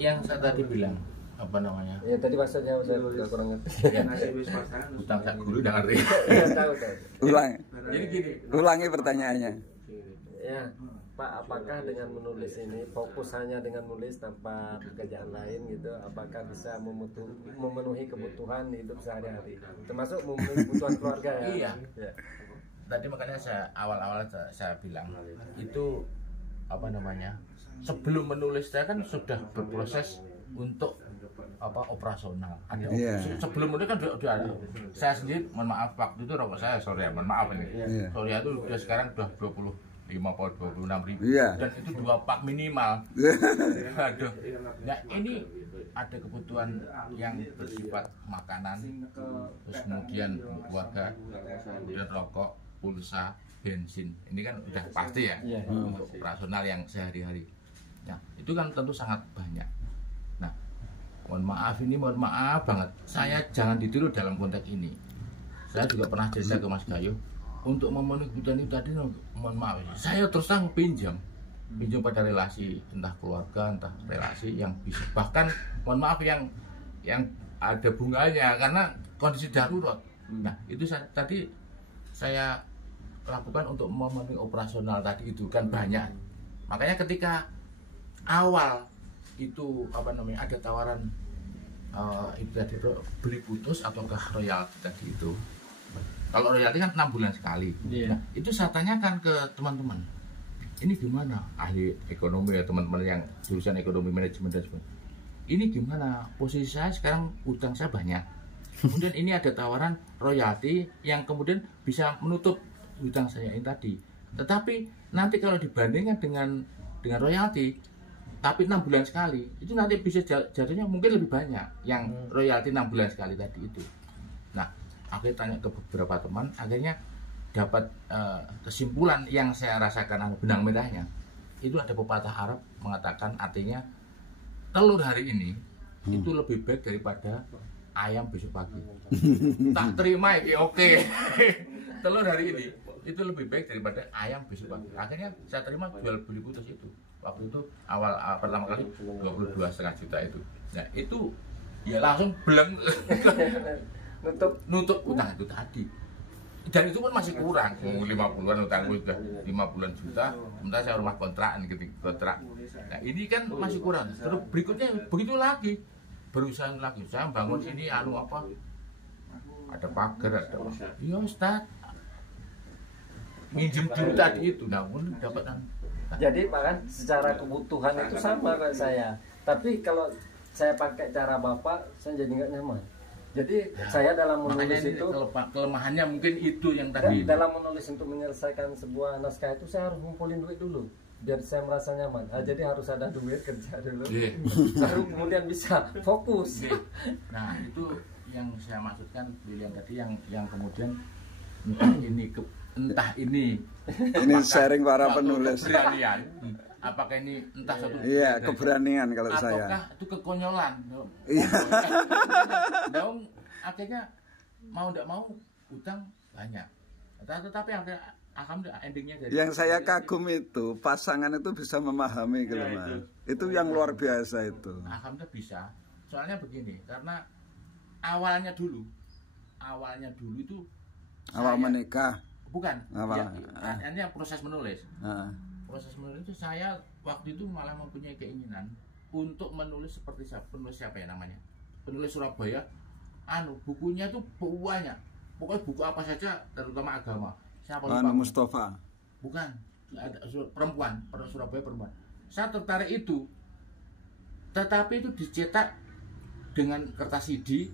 yang saya tadi bilang apa namanya? Ya tadi maksudnya saya kurang ngerti. Utang sak guru udah ngerti. Tahu. Jadi gini, Ulangi pertanyaannya. Ya, Pak, apakah dengan menulis ini fokus hanya dengan menulis tanpa pekerjaan lain gitu, apakah bisa memenuhi kebutuhan hidup sehari-hari, termasuk memenuhi kebutuhan keluarga ya? Iya. Ya. Tadi makanya saya awal-awal saya bilang itu apa namanya? Sebelum menulis saya kan sudah berproses untuk apa operasional. Ada sebelum menulis kan udah ada. Saya sendiri, mohon maaf waktu itu rokok saya sorry ya, mohon maaf ini. Sorry itu udah sekarang udah 26.000 dan itu 2 pak minimal. Aduh. Nah ini ada kebutuhan yang bersifat makanan, terus kemudian keluarga, kemudian rokok, pulsa, bensin. Ini kan udah pasti ya untuk operasional yang sehari-hari. Nah itu kan tentu sangat banyak. Nah mohon maaf banget. Saya jangan ditiru dalam konteks ini. Saya juga pernah cerita ke Mas Gayo. Untuk memenuhi kebutuhan itu tadi, mohon maaf, saya terus terang pinjam pada relasi, entah keluarga, entah relasi yang bisa, bahkan mohon maaf yang ada bunganya karena kondisi darurat. Nah itu tadi saya lakukan untuk memenuhi operasional tadi itu kan banyak. Makanya ketika awal itu apa namanya ada tawaran itu tadi beli putus ataukah royalti tadi itu. Kalau royalti kan 6 bulan sekali. Nah, itu saya tanyakan ke teman-teman. Ini gimana? Ahli ekonomi ya, teman-teman yang jurusan ekonomi manajemen dan sebagainya. Ini gimana? Posisi saya sekarang utang saya banyak. Kemudian ini ada tawaran royalti yang kemudian bisa menutup utang saya ini tadi. Tetapi nanti kalau dibandingkan dengan royalti, tapi 6 bulan sekali, itu nanti bisa jatuhnya mungkin lebih banyak yang royalti 6 bulan sekali tadi itu. Nah, akhirnya tanya ke beberapa teman, akhirnya dapat kesimpulan yang saya rasakan benang merahnya. Itu ada pepatah Arab mengatakan artinya telur hari ini itu lebih baik daripada ayam besok pagi. Tak terima ya oke. Telur hari ini itu lebih baik daripada ayam besok pagi. Akhirnya saya terima jual beli putus itu. Waktu itu awal pertama kali 22,5 juta itu. Nah itu ya langsung beleng. nutup utang itu tadi, dan itu pun masih kurang 50-an utangku sudah 50 juta, sementara saya rumah kontrakan kontrak. Nah ini kan masih kurang. Terus berikutnya begitu lagi, berusaha lagi saya bangun sini apa ada pagar ada iya Ustaz minjem dulu tadi itu, nah pun dapatkan. Jadi Pak kan secara kebutuhan itu sama kayak saya, tapi kalau saya pakai cara Bapak saya jadi nggak nyaman. Jadi ya, saya dalam menulis itu kelemahannya mungkin itu yang tadi. Dalam menulis untuk menyelesaikan sebuah naskah itu saya harus ngumpulin duit dulu biar saya merasa nyaman. Jadi harus ada duit kerja dulu, baru kemudian bisa fokus. Nah itu yang saya maksudkan yang tadi yang kemudian entah ini sharing para penulis. Keberanian. Apakah ini entah satu keberanian kalau ataukah saya. Ataukah itu kekonyolan? Iya. Dong akhirnya mau tidak mau utang banyak. Tetapi alhamdulillah endingnya dari yang saya kagum itu pasangan itu bisa memahami kelemahan. Itu yang luar biasa itu. Alhamdulillah bisa. Soalnya begini, karena awalnya dulu itu awal menikah. Bukan. Hanya proses menulis. Proses menulis itu saya waktu itu malah mempunyai keinginan untuk menulis seperti penulis siapa ya namanya, penulis Surabaya, bukunya itu banyak, pokoknya buku apa saja terutama agama. Siapa lupa? Mustafa. Bukan, ada perempuan Surabaya perempuan. Saya tertarik itu, tetapi itu dicetak dengan kertas CD,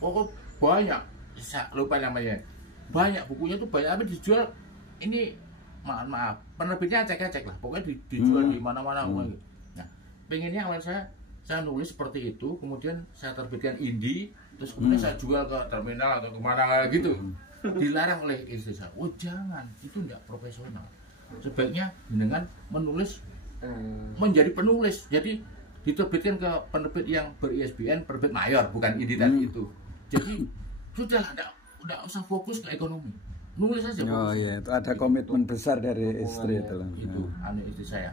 pokoknya banyak, saya lupa namanya, banyak bukunya itu banyak, tapi dijual ini. Maaf, penerbitnya cek-cek lah, pokoknya dijual di mana-mana. Nah, pengennya awal saya nulis seperti itu, kemudian saya terbitkan indie, terus kemudian saya jual ke terminal atau kemana gitu. Dilarang oleh istri saya. Oh jangan, itu tidak profesional. Sebaiknya dengan menulis menjadi penulis. Jadi diterbitkan ke penerbit yang ber-ISBN, penerbit mayor, bukan indie tadi itu. Jadi sudah tidak usah fokus ke ekonomi. Nulis saja. Oh iya, itu ada komitmen besar dari istri itu. Itu istri saya.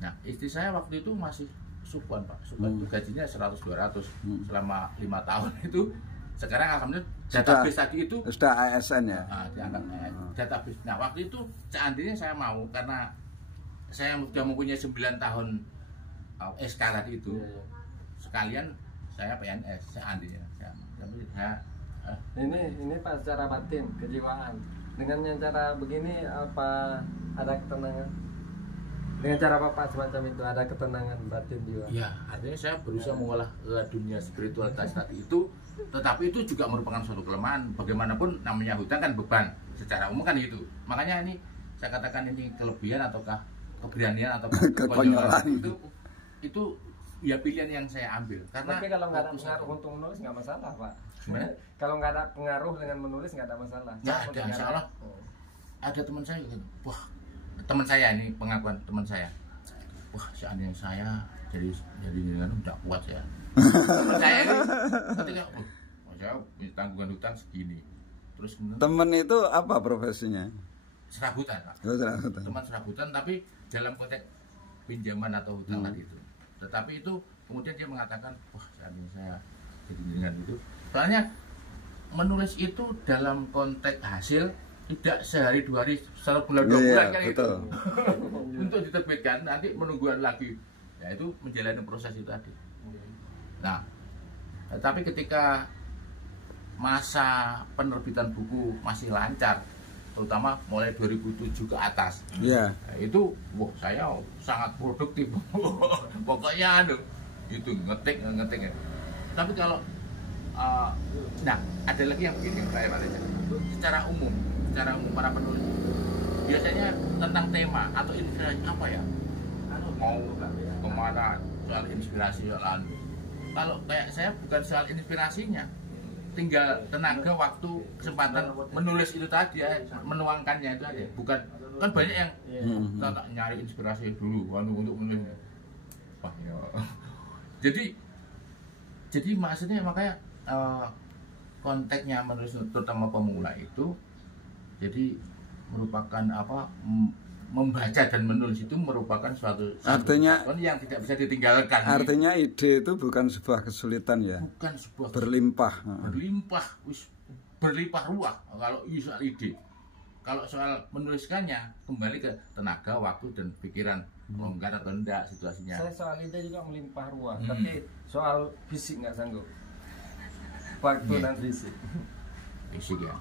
Nah, istri saya waktu itu masih Subhan Pak. Subhan itu gajinya 100-200 selama 5 tahun itu. Sekarang alhamdulillah database tadi itu sudah ASN ya. Diangkat database. Nah waktu itu seandainya saya mau, karena saya sudah mempunyai 9 tahun SK tadi itu, sekalian saya PNS seandainya. Tapi saya ini Pak secara batin, kejiwaan. Dengan yang cara begini apa ada ketenangan? Dengan cara Bapak semacam itu ada ketenangan batin jiwa. Ya, artinya saya berusaha mengolah dunia spiritualitas tadi itu, tetapi itu juga merupakan suatu kelemahan. Bagaimanapun namanya hutan kan beban secara umum kan itu. Makanya ini saya katakan ini kelebihan ataukah keberanian atau kekonyolan itu ya pilihan yang saya ambil. Karena tapi kalau nggak ada pengaruh untuk menulis nggak masalah Pak. Kalau nggak ada pengaruh dengan menulis nggak ada masalah. Ya ada, insya Allah. Ada teman saya gitu, wah teman saya ini pengakuan teman saya, wah seandainya saya jadi dengan udah kuat ya. Teman saya ini ketika saya tanggungan hutang segini, terus teman itu apa profesinya? Serabutan Pak. Serabutan. Teman serabutan tapi dalam konteks pinjaman atau hutang tadi itu. Tetapi itu kemudian dia mengatakan, wah seandainya saya jadi dengan itu, soalnya menulis itu dalam konteks hasil tidak sehari 2 hari, 1 bulan 2 bulan kan itu untuk diterbitkan, nanti menungguan lagi ya itu menjalani proses itu tadi. Nah tapi ketika masa penerbitan buku masih lancar, terutama mulai 2007 ke atas, nah, itu wah saya sangat produktif pokoknya itu ngetik. Tapi kalau nah ada lagi yang begini yang saya baca secara umum para penulis biasanya tentang tema atau inspirasi apa ya, mau kemana soal inspirasi soal kalau kayak saya bukan soal inspirasinya, tinggal tenaga, waktu, kesempatan menulis itu tadi ya, menuangkannya itu aja. Bukan kan banyak yang tak nyari inspirasi dulu untuk menulis. Wah, ya. Jadi maksudnya makanya konteksnya menulis terutama pemula itu jadi merupakan apa, membaca dan menulis itu merupakan suatu artinya yang tidak bisa ditinggalkan. Artinya ide itu bukan sebuah kesulitan ya. Bukan sebuah berlimpah ruah kalau soal ide. Kalau soal menuliskannya kembali ke tenaga, waktu dan pikiran, longgar atau enggak situasinya. Saya soal ide juga melimpah ruah, tapi soal fisik nggak sanggup. Waktu dan fisik. Fisik ya.